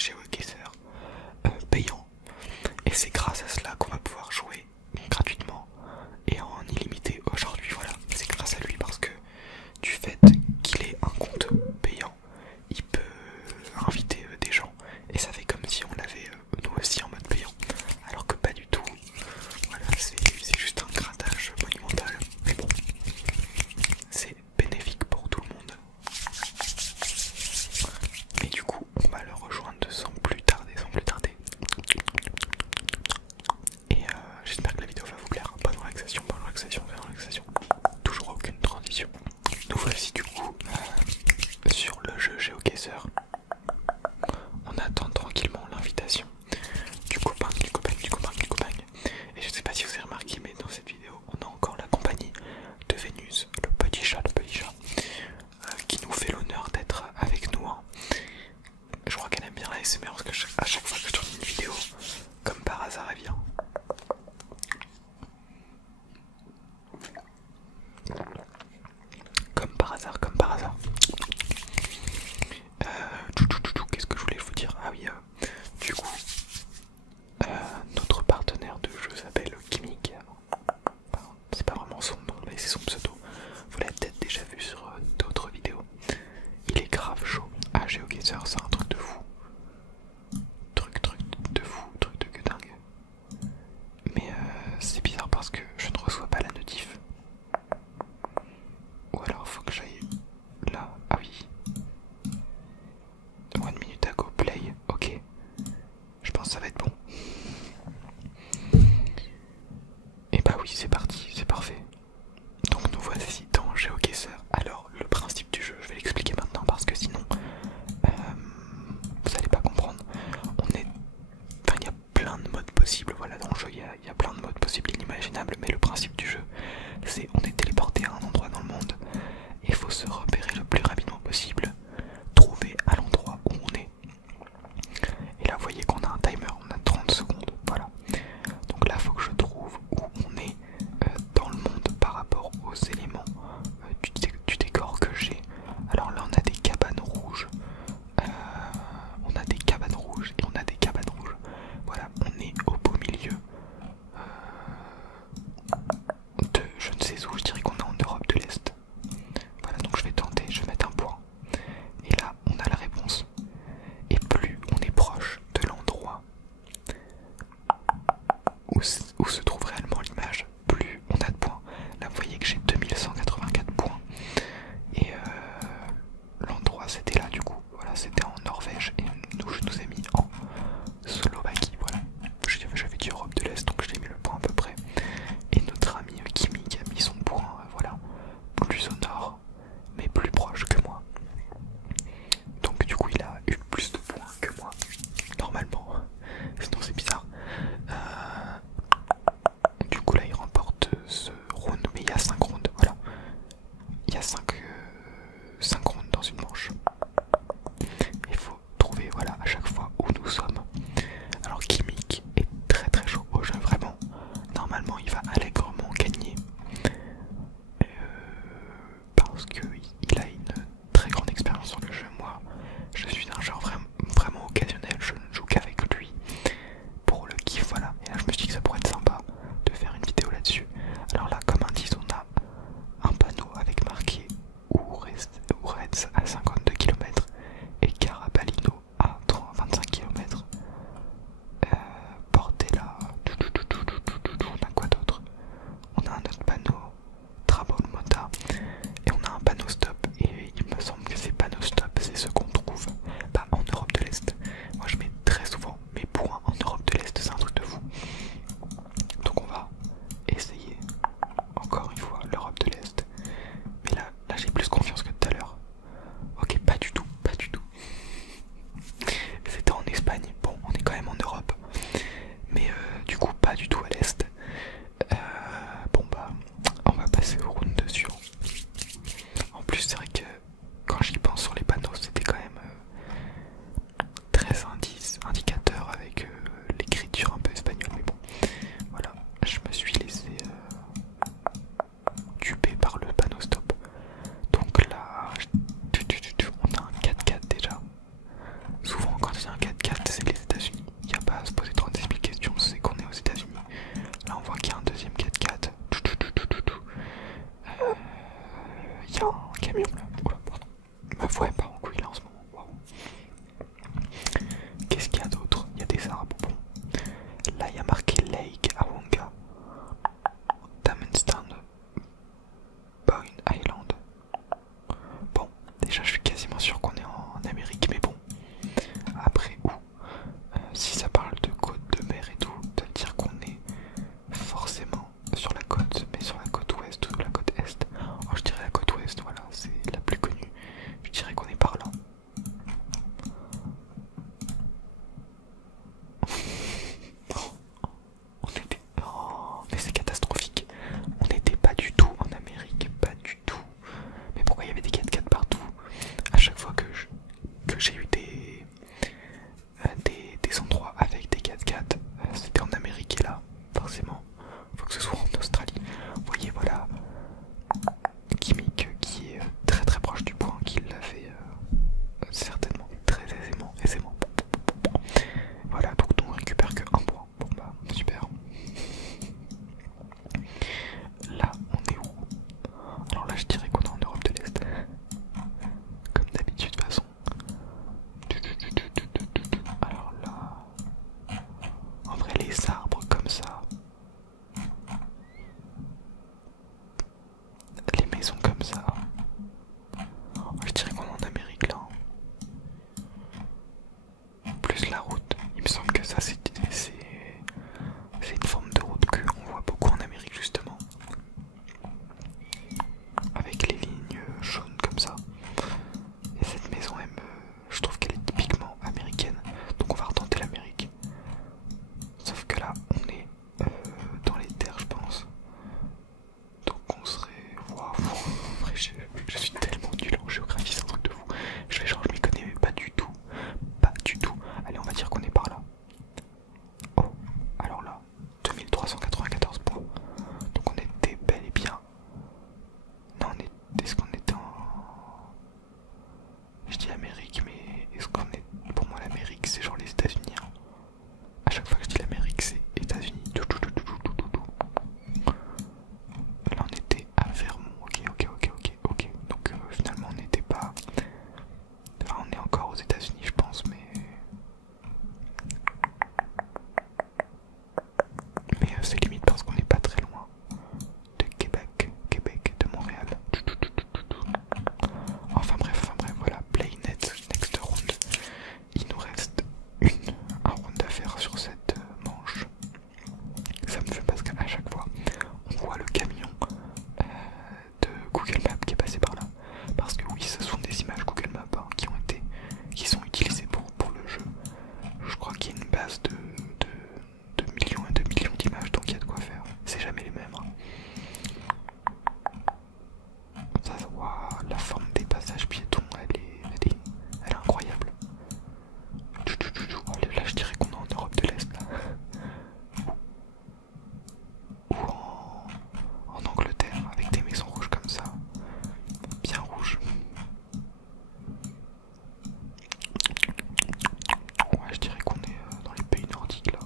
GeoGuessr payant. Et c'est grâce à cela qu'on va pouvoir jouer gratuitement et en illimité aujourd'hui. Voilà, c'est grâce à lui parce que du fait qu'il ait un compte payant, il peut inviter des gens et ça fait comme si on l'avait nous aussi en mode payant. Alors que pas du tout. Voilà, c'est juste un grattage monumental. Mais bon, c'est bénéfique pour tout le monde. Et du coup, on va le rejoindre sans plus tarder, sans plus tarder. Et j'espère que la vidéo va vous plaire. Bonne relaxation, bonne relaxation, bonne relaxation. Toujours aucune transition. Nous voici du coup sur le jeu GeoGuessr. On attend tranquillement l'invitation du copain, du copain, du copain, du copain. Et je sais pas si vous avez remarqué, mais dans cette vidéo, on a encore la compagnie de Vénus, le petit chat, qui nous fait l'honneur d'être avec nous. Hein. Je crois qu'elle aime bien la SMR parce que à chaque fois que je tourne une vidéo, comme par hasard, elle vient. Comme par hasard, comme par hasard. Qu'est-ce que je voulais vous dire? Ah oui, du coup, notre partenaire de jeu s'appelle Kimik. C'est pas vraiment son nom, mais c'est son pseudo. Vous l'avez peut-être déjà vu sur d'autres vidéos. Il est grave chaud. Ah, GeoGuessr, c'est un truc de fou. Truc de fou, truc de que dingue. Mais c'est bizarre parce que je ne reçois pas la notif. Ou alors faut que j'aille là. Ah oui. 1 minute à go play. Ok. Je pense que ça va être bon. Et bah oui, c'est parti, c'est parfait. Donc nous voici dans GeoGuessr. Alors le principe du jeu, je vais l'expliquer maintenant parce que sinon vous allez pas comprendre. Enfin, il y a plein de modes possibles. Voilà, dans le jeu, il y a plein de modes possibles inimaginables. Mais le principe du jeu, c'est on est téléporté à un endroit dans le monde. Et il faut se repérer le plus rapidement possible. Trouver à l'endroit où on est. Et là, vous voyez qu'on a un timer, on a 30 secondes. Voilà. Donc là, il faut que je trouve où on est dans le monde par rapport aux éléments du décor que j'ai. Alors là, on a des cabanes rouges. On a des cabanes rouges et on a des cabanes rouges. Voilà, on est au beau milieu de je ne sais où, je dirais qu'on est en Europe de l'Est. Voilà, donc je vais tenter, je vais mettre un point. Et là, on a la réponse. Et plus on est proche de l'endroit où se trouve réellement l'image, plus on a de points. Là, vous voyez que j'ai 2184 points. Et l'endroit, c'était là du coup. Voilà, c'était en Norvège. Et je nous ai mis en Slovaquie. Voilà, j'avais dit Europe de l'Est, donc je l'ai mis le point à peu près. Et notre ami Kimi qui a mis son point, voilà, plus au nord, mais plus proche que moi. Donc du coup, il a eu plus de points que moi, normalement. Sinon, c'est bizarre. ça c'est une forme de route qu'on voit beaucoup en Amérique justement. Avec les lignes jaunes comme ça. Et cette maison, je trouve qu'elle est typiquement américaine. Donc on va retenter l'Amérique. Sauf que là, on est dans les terres, je pense. Donc on serait... Waouh, je suis tellement nul en géographie, c'est un truc de fou. Je m'y connais mais pas du tout. Pas du tout. Allez, on va dire qu'on est par là. Oh, alors là, 2394 points. Donc on était bel et bien. Non, est-ce qu'on était en... Je dis Amérique, mais est-ce qu'on est... Pour moi l'Amérique c'est genre les États-Unis. Hein. À chaque fois que je dis l'Amérique c'est États-Unis. Là on était à Vermont. Ok. Donc finalement on n'était pas... Enfin on est encore aux États-Unis je pense, mais c'est limite parce qu'on n'est pas très loin de Québec, de Montréal. Enfin bref, voilà, play next round. Il nous reste un round à faire sur cette manche. Ça me fait parce qu'à chaque fois, on voit le camion de Google Maps qui est passé par là. Parce que oui, ce sont des images Google Maps hein, qui sont utilisées pour le jeu. Je crois qu'il y a une base de millions et de millions d'images, donc il y a de quoi faire. C'est jamais les mêmes. Hein. Ça, wow, la forme des passages piétons, elle est incroyable. Là, je dirais qu'on est en Europe de l'Est. Ou en Angleterre, avec des maisons rouges comme ça. Bien rouges. Ouais, je dirais qu'on est dans les pays nordiques là.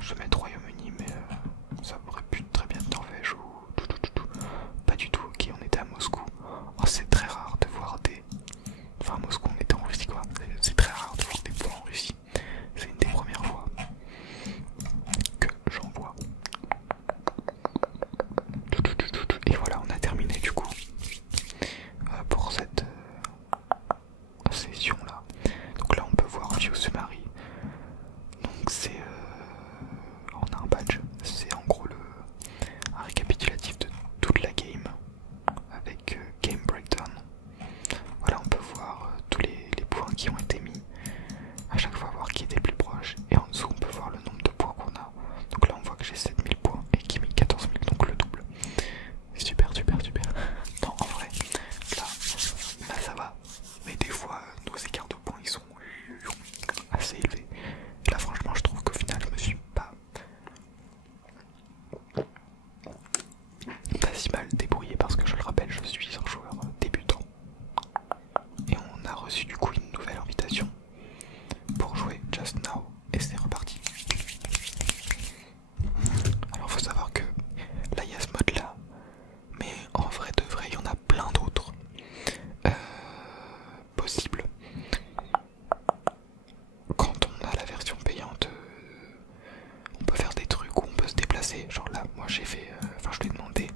Je vais mettre Royaume-Uni, mais ça aurait pu très bien être Norvège ou pas du tout. Ok, on était à Moscou. Oh, c'est très rare de voir des... Enfin, à Moscou, on était en Russie quoi. C'est très rare de voir des points en Russie. C'est une des premières fois que j'en vois. Et voilà, on a terminé du coup pour cette session là. Donc là, on peut voir View Summary. Donc c'est... on a un badge. C'est en gros un récapitulatif de toute la game avec Game Breakdown. Voilà, on peut voir tous les points qui ont été mis. À chaque fois voir qui était le plus proche. Et en dessous, on peut voir le nombre de points qu'on a. Donc là, on voit que j'ai 7000 points et qui met 14 000, donc le double. Super. Non, en vrai, là ça va. Mais des fois, nos écarts de points, ils sont assez élevés. Et là, franchement, je trouve qu'au final, je me suis pas si mal débrouillé parce que je le rappelle, je suis un joueur débutant. Et on a reçu du coup une nouvelle invitation pour jouer Just Now et c'est reparti. Alors faut savoir que là il y a ce mode là, mais en vrai de vrai il y en a plein d'autres possibles. Quand on a la version payante, on peut faire des trucs où on peut se déplacer. Genre là moi j'ai fait, je lui ai demandé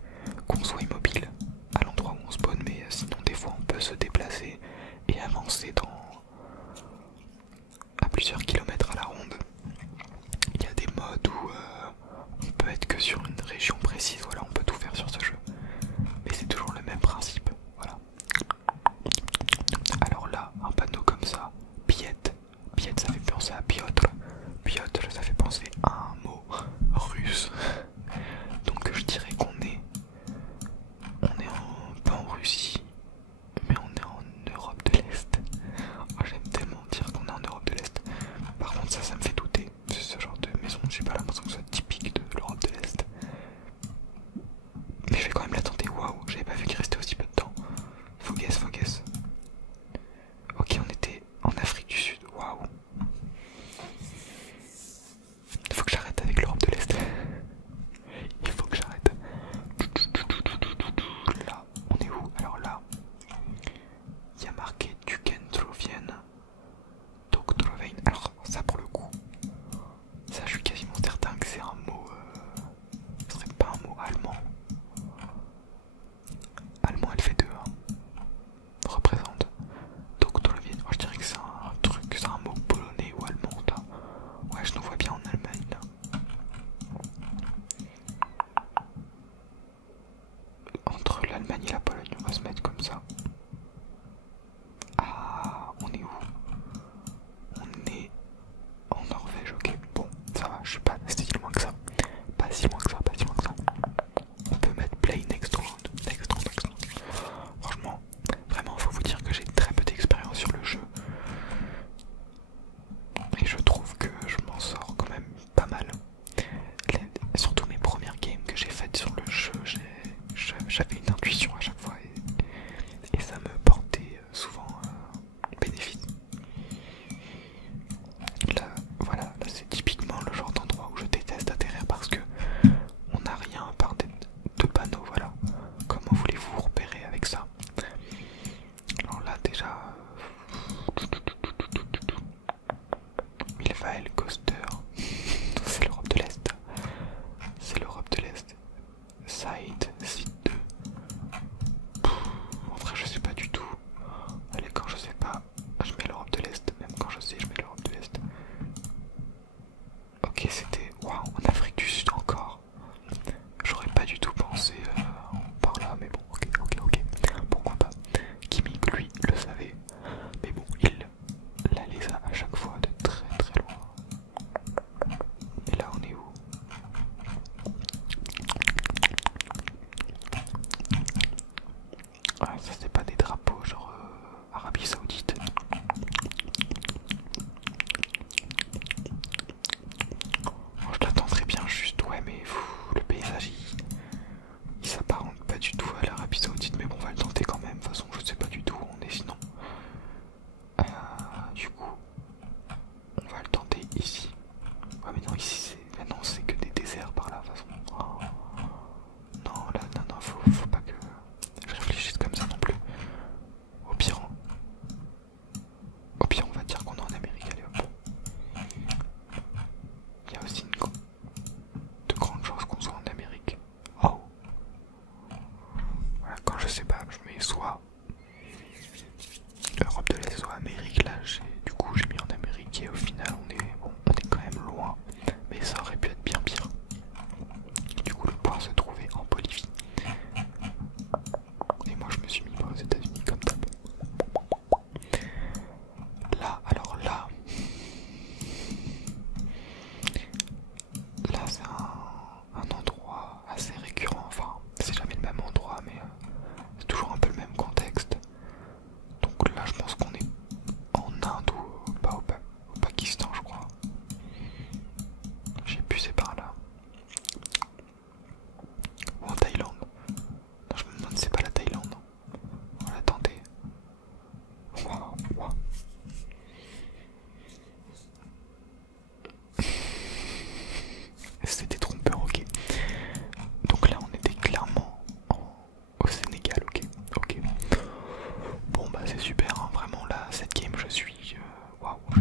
qu'on soit immobile à l'endroit où on spawn, mais sinon des fois on peut se déplacer et avancer à plusieurs kilomètres à la ronde. Il y a des modes où on peut être que sur une région précise, voilà, on peut tout faire sur ce jeu. Mais c'est toujours le même principe, voilà. Alors là, un panneau comme ça, Piet, ça fait penser à Piotr, ça fait penser à un mot russe. Donc je dirais qu'on est pas en Russie, mais on est en Europe de l'Est. Oh, j'aime tellement dire qu'on est en Europe de l'Est. Par contre ça me fait douter. C'est ce genre de maison, j'ai pas l'impression que ce soit typique de l'Europe de l'Est. Mais je vais quand même la tenter. Waouh, j'avais pas vu qu'il restait aussi peu de temps. Faut guess. Ok, on était en Afrique du Sud. Waouh.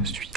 je suis